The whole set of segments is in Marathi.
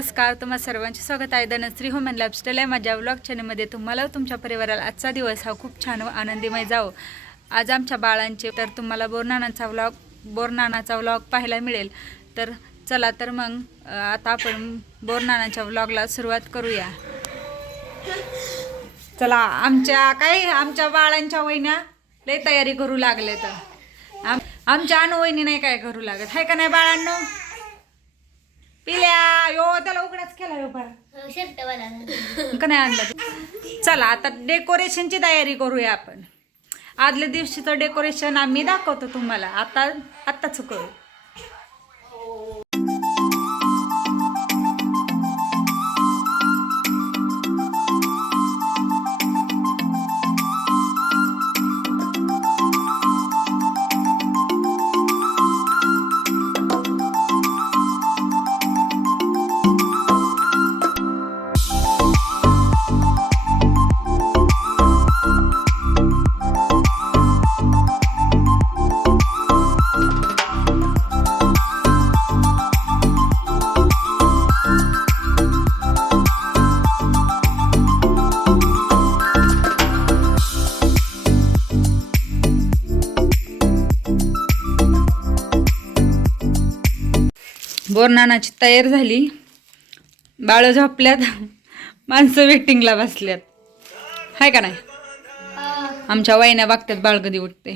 नमस्कार तुम्हा सर्वांचे स्वागत आहे. धनश्री होमन लाईफस्टाईल आहे माझ्या व्लॉग चॅनलमध्ये तुम्हाला तुमच्या परिवाराला आजचा दिवस हा खूप छान व आनंदीमय जावो. आज आमच्या बाळांचे तर तुम्हाला बोरनानाचा व्लॉग बोरनानाचा व्लॉग पाहायला मिळेल. तर चला तर मग आता आपण बोरनानाच्या व्लॉगला सुरुवात करूया. चला आमच्या काय आमच्या बाळांच्या वहिन्या लय तयारी करू लागले तर आम आमच्या अनुभवणी नाही काय करू लागत. आहे का नाही बाळांनो? पिल्या. यो त्याला उघडाच केला यो पार शर्ट वाला का नाही आणला? चला आता डेकोरेशनची तयारी करूया आपण. आदल्या दिवशीचं डेकोरेशन आम्ही दाखवतो तुम्हाला. आता आत्ताच करू. बोरनानाची तयार झाली. बाळ झोपल्यात. माणसं वेटिंगला बसल्यात. हाय का नाही? आमच्या वाईना बघतात बाळ कधी उठते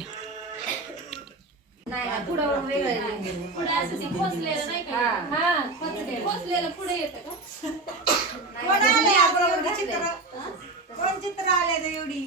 कोण चित्र? आले एवढी?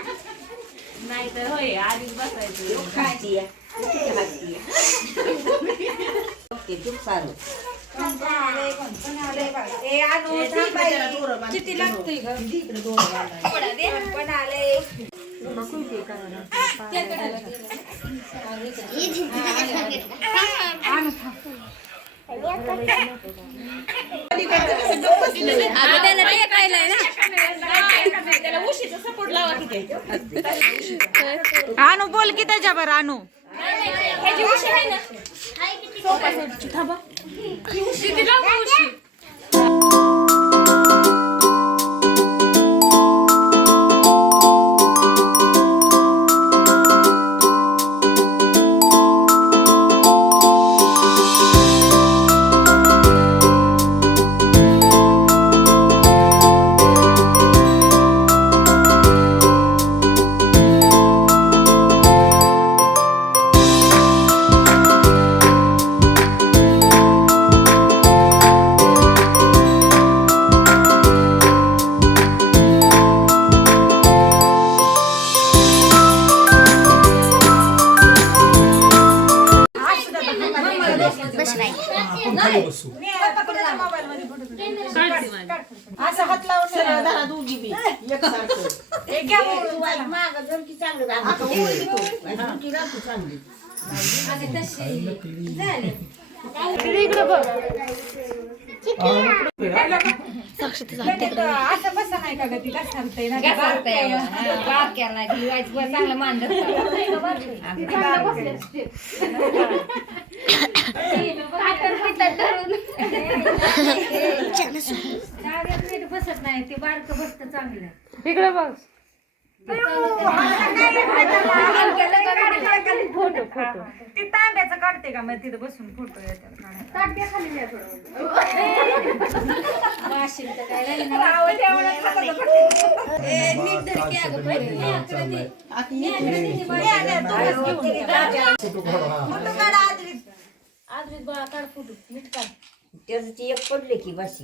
नाही तर होय आधीच बसायचं. काय? कोण कोण आलंय, कोण कोण आलंय बघा. ए, आणू, थांब बाई. किती लागतंय ग? कोण कोण आलंय? आणू, थांब. बोल की त्याच्यावर आणू असं घ्या मोडून. माग जर की चांगलं राहतं. हा, ती राहते चांगली नाही, नाही, असं बसा नाही का ग? तिला सांगते ना ती बारकं आहे. बसत नाही ते बारक बसत चांगलं फोटो फोटो ती तांब्याचं काढते का मग तिथं बसून फोटो येतात आदरीत बाळा काढ फोटो काढा काढ. त्याचं ती एक पडले की बसी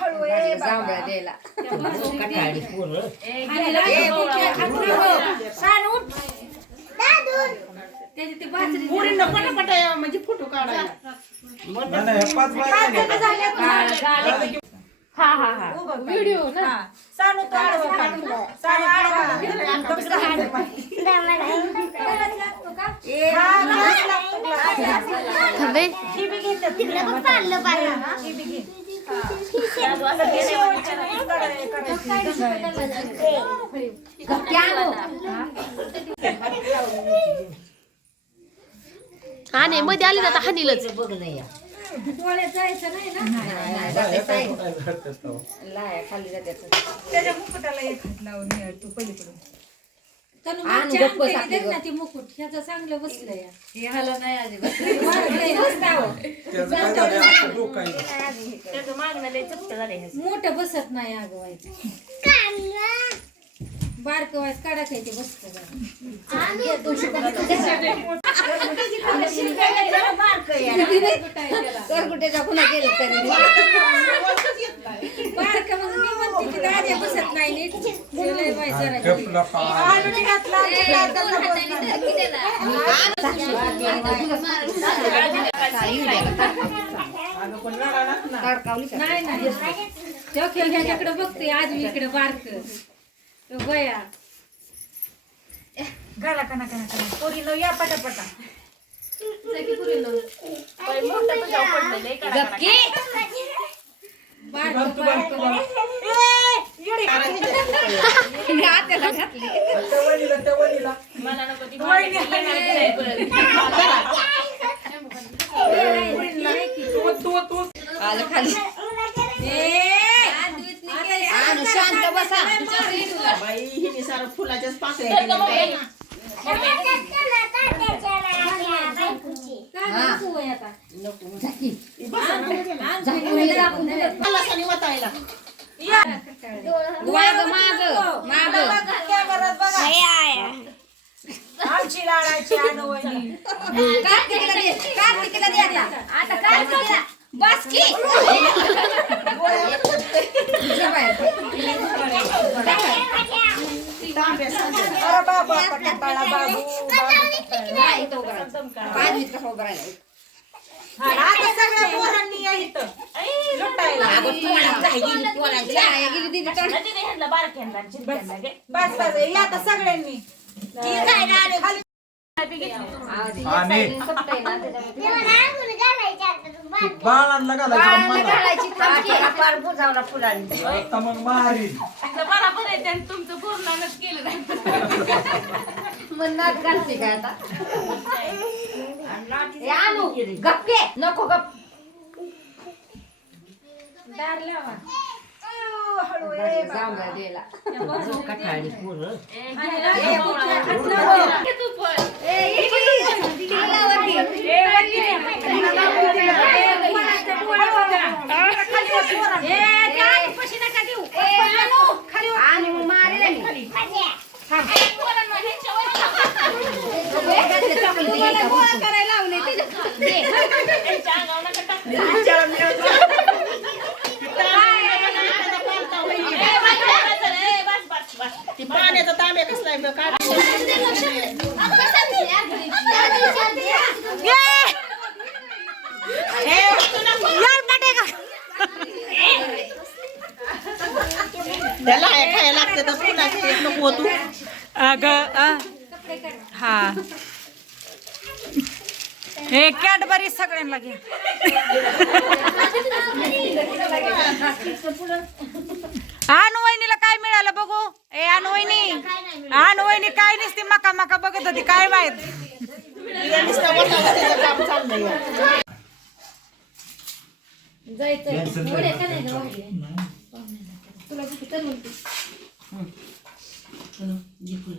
हळू ये बाबा. कटाळी पोरं. आणि लावा. सांड उठ. त्याची ती बासरी म्हणजे फोटो काढायला. नाही, नाही, हे पाच बाया नाही. व्हिडिओ ना. सांडू तो आडवा काढ. सांडू आडवा. दुसरा हात पाय. ए, हा, glass लागतो, glass. ही. बी घे त्यात. हा, ही बी घे. शेवटची नाही कढई हा नाही मध्ये आली ना आता हानीलच बघ नाही या. डोळ्यात जायचं नाही ना त्याच्या मुकुटाला एक हात लावून तू पलीकडून ना ती मुकुट ह्याचं चांगलं बसलंय. त्याचं त्याचं काय झालंय, आता डोकं आहे. मोठं बसत नाही अगं बारकं काढा ते बसत बारकं मग मी म्हणते की दाद्या बसत नाही नीट लय जरा नाही. नाही नाही तो खेळ ह्याच्याकडे बघतोय आजवी इकडे बारक गया. घाला कना कना कना पोरीनं या पटापटा. घाल तू, घाल तू, घाल. त्या वहिनीला, त्या वहिनीला. तू, तू, तू. शांत बसा बाई हिने सारं फुलाच्याच पाकळ्या केल्या. मला सनी वतायला. कॅमेरात बघा आमची लाडाची अनवणी अरे बाबा पटापाळा बाबू हा, आता सगळ्या पोरांनी या इथं लुटायला बस बस या. आता सगळ्यांनी खाली आणि बाळांना घालायचं मला. पार बुजावला फुलांनी आता मग मारीन गप्पे नको गप दार लावा हळू बाबा. ती करायला लावले त्याला खायला लागते तर फुलाचे एक नको तू. अगं हा. हे कॅडबरी सगळ्यांना घे. अनवहिनीला काय मिळालं बघू? ए अनवहिनी अनवहिनी काय नसते मका मका बघत होती काय माहीत? नुसतं तुला किती तर म्हणते चलो, घे फुलं.